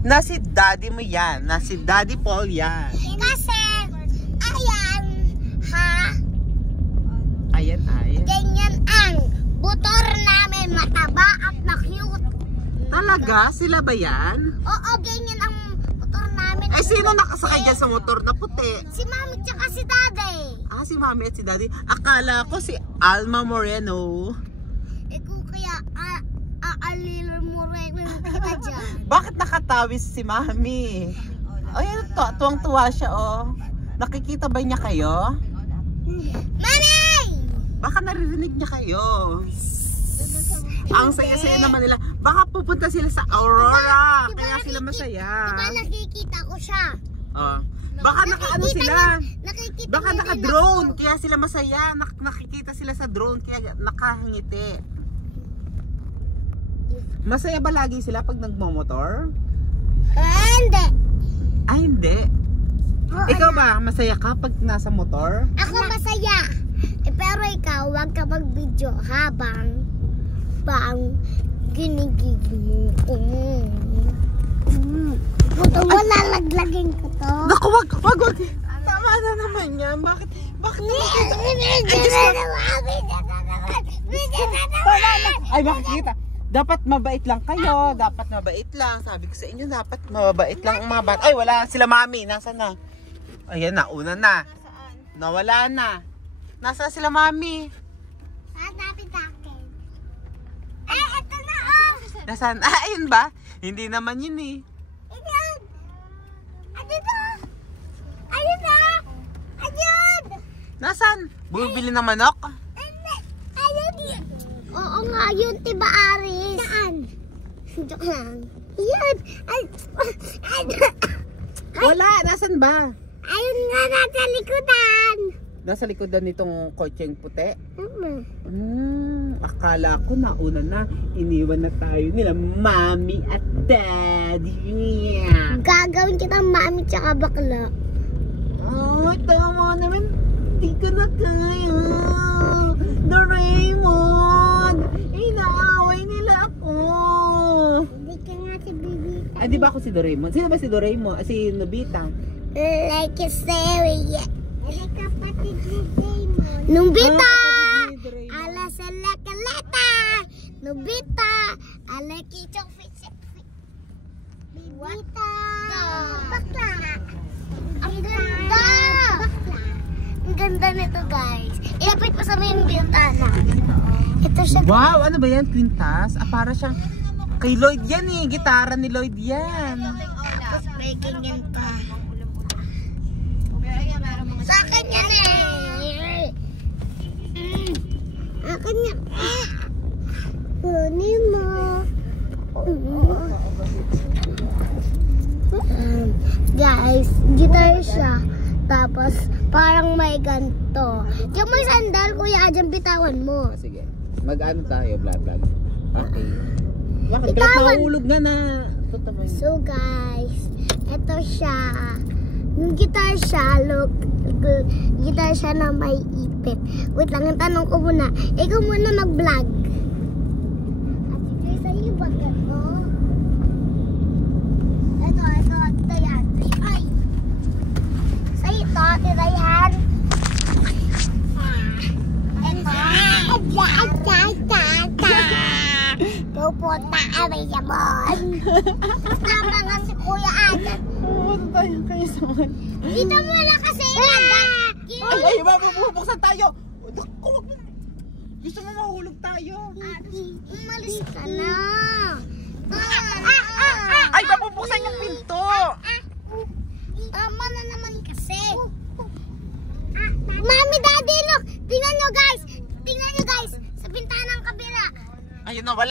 na si daddy mo yan. Na si Daddy Paul yan. Kasi, ayan, ha? Ayan. Ganyan ang motor namin, mataba at na-cute. Talaga? Sila ba yan? Oo, ganyan ang motor namin. Ay, sino nakasakay dyan sa motor na puti? Si Mami tsaka si Daddy. Ah, si Mami at si Daddy. Akala ko si Alma Moreno. Kung kaya, Alila Moreno kita dyan. Bakit nakatawis si Mami? Ay, tuwang-tuwa siya, oh. Nakikita ba niya kayo? Mami! Baka naririnig niya kayo. Ang saya-saya naman nila. Baka pupunta sila sa Aurora. Kaya sila masaya. Diba nakikita ko siya? Oh. Baka naka-ano sila. Baka naka-drone. Kaya sila masaya. Nakikita sila sa drone. Kaya nakahangiti. Masaya ba lagi sila pag nagmamotor? Hindi. Ay, hindi. Ikaw ba? Masaya ka pag nasa motor? Ako masaya. Pero ikaw, wag ka mag-video habang ginigigil mo. Puto mo, lalaglagin ko to. Naku, wag. Tama na naman yan. Bakit Ay, makikita. Dapat mabait lang kayo. Dapat mabait lang. Sabi ko sa inyo, dapat mabait lang ang mga bata. Ay, wala sila Mami. Nasaan na? Ayan na, una na. Nawala na. Nasaan sila Mami? Hanapin sa akin. Ay, ito na oh! Nasaan? Ah, ayun ba? Hindi naman yun eh. Ayun! Andito! Ayun na! Ayun! Nasaan? Bumibili ng manok? Ayun yun! Oo nga yun, Tiba Aris. Saan? Joke lang. Ayun! Wala, nasaan ba? Ayun nga, nasa likodan! Nasa likodan nitong kotseng puti? Akala ko nauna na. Iniwan na tayo nila Mami at Daddy. Gagawin kita Mami tsaka bakla. Oh, tama naman. Di ka na kaya. Doraemon! Inaaway nila ako. Hindi ka nga si Bibita. Ah, di ba ako si Doraemon? Sino ba si Doraemon? Ah, si Nobita. Like a series. Like kapatid ni Doraemon. Nobita! Ala sa lakalata! Nobita! Ala kichong fisik. Bibita! Bakla! Ang ganda! Bakla! Ang ganda nito guys. Ilapit pa sa main bintana. Ito siya. Wow, ano ba yan? Quintas? Ah, para siyang kay Lloyd yan eh. Gitara ni Lloyd yan. Tapos may ganyan pa. Sa akin yan eh. Akin yan. Kunin mo. Guys, guitar siya. Tapos parang may ganto. Diyan may sandal, Kuya. Diyan bitawan mo. Ah, sige. Mag-ano tayo, vlog. Okay. Bakit? Bitawan. Nahulog na. So guys, ito siya. Yung guitar siya, look. Guitar siya na may ipit. Wait lang, ang tanong ko muna. Ikaw muna mag-vlog. At ito sa'yo ba ito? Ito yan. Ay! Sa'yo ito, tira yan. Pupunta kami sa bon. Tama nga si Kuya Adam. Pupunta tayo kayo sa man. Dito muna kasi Ay, mabubuksan tayo. Gusto mo mahulog tayo. Umalis ka na. Ay, mabubuksan yung pinto. Tama na naman kasi. Mami, Daddy, look. Tingnan nyo guys. Sa bintanang kabila. Ayun na, wala.